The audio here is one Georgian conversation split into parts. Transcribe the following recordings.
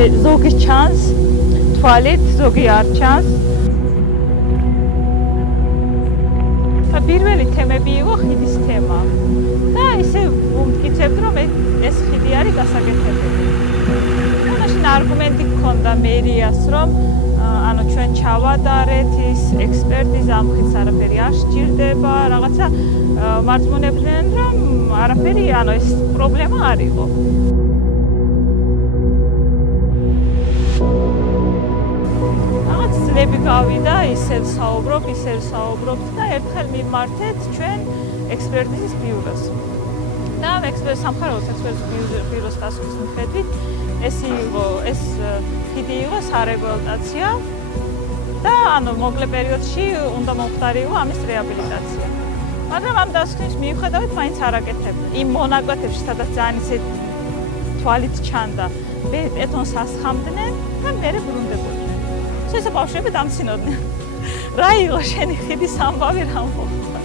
ზოგი ჩანს თვალით, ზოგი არ ჩანს. პირველი თემები იყო ხიდის თემა და ისე ვუმტკიცებთ, რომ ეს ხიდი არის გასაკეთებელი. მაშინ არგუმენტი გქონდა მერიას, რომ ანუ ჩვენ ჩავადარეთ ის ექსპერტიზა ამ ხიდს არაფერი არ სჭირდება, რაღაცა მარწმუნებდნენ, რომ არაფერი, ანუ ეს პრობლემა არ იყო. წლები გავიდა, ისევ საუბრობთ და ერთხელ მიმართეთ ჩვენ ექსპერტიზის ბიუროს. და სამხაროოს ექსპერტიზის ბიუროს დასკვნის მიხედვით ეს ხიდი იყო სარეაბილიტაციო და ანუ მოკლე პერიოდში უნდა მომხდარიყო ამის რეაბილიტაცია. მაგრამ ამ დასკვნის მიუხედავად მაინც არ აკეთებდა. იმ მონაკვეთებში, სადაც ძალიან ისე თვალით ჩანდა, ბეტონს ასხამდნენ და მერე ბრუნდებოდნენ. ესე ბავშვები დამცინოდნენ. რა იყო შენი ხიდის ამბავი რა მოხდა?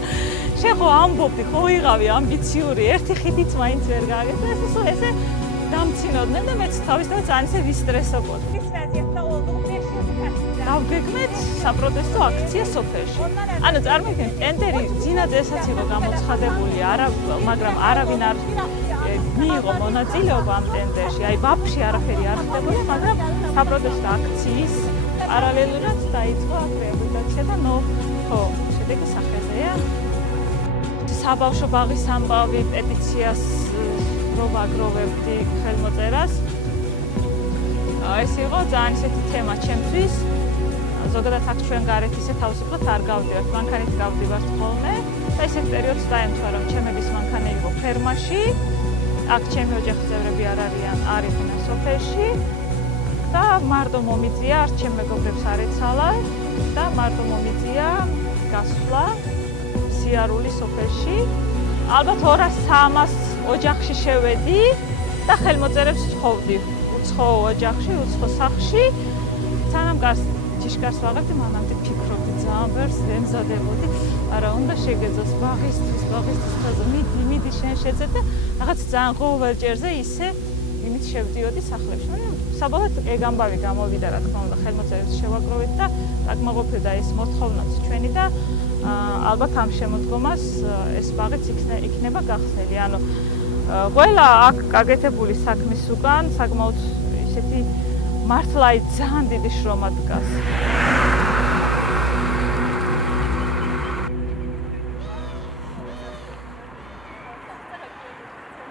შენ ხო ამბობდი, ხო ვიღავი ამბიციური, ერთი ხიდიც მაინც ვერ გააკეთა. ესე დამცინოდნენ და მეც თავისთავად ძალიან ისე ვისტრესობოდი. დავგეგმეთ საპროტესტო აქცია სოფელში. ანუ წარმოიდგინეთ, ტენდერი ძინაძესაც იყო გამოცხადებული, მაგრამ არავინ არ მიიღო მონაწილეობა ამ ტენდერში. აი ვაფშე არაფერი არ ხდებოდა, მაგრამ საპროტესტო აქციის პარალელურად დაიწყო რეაბილიტაცია და ხო, შედეგი სახეზეა. საბავშვო ბაღის ამბავი პეტიციას რო ვაგროვებდი ხელმოწერას. ეს იყო ძალიან ისეთი თემა ჩემთვის. ზოგადად აქ ჩვენ გარეთ ისე თავისუფლად არ გავდივართ, მანქანით გავდივართ ხოლმე და ისეთ პერიოდს დაემთხვა, რომ ჩემების მანქანა იყო ფერმაში. აქ ჩემი ოჯახის წევრები არ არიან სოფელში. და მარტო მომიწია, ჩემ მეგობრებს არ ეცალა და მარტო მომიწია გასვლა სიარული სოფელში. ალბათ 200-300 ოჯახში შევედი და ხელმოწერებს ვთხოვდი. უცხო ოჯახში, უცხო სახლში. სანამ ჯიშკარს ვაღებდი, მანამდე ფიქრობდი, ძალიან ბევრს ვემზადებოდი. არა, უნდა შეგეძოს ბაღისთვის მიდი შენ შეძე და რაღაც ძალიან ყოველჯერზე ისე იმით შევდიოდი სახლებში. საბოლოოდ ეგ ამბავი გამოვიდა, რა თქმა უნდა, ხელმოწერებს შევაგროვეთ და დაკმაყოფილდა ეს მოთხოვნაც ჩვენი და ალბათ ამ შემოდგომას ეს ბაღიც იქნება გახსნილი. ანუ ყველა აქ გაკეთებული საქმის უკან საკმაოდ ისეთი მართლა ძალიან დიდი შრომა დგას.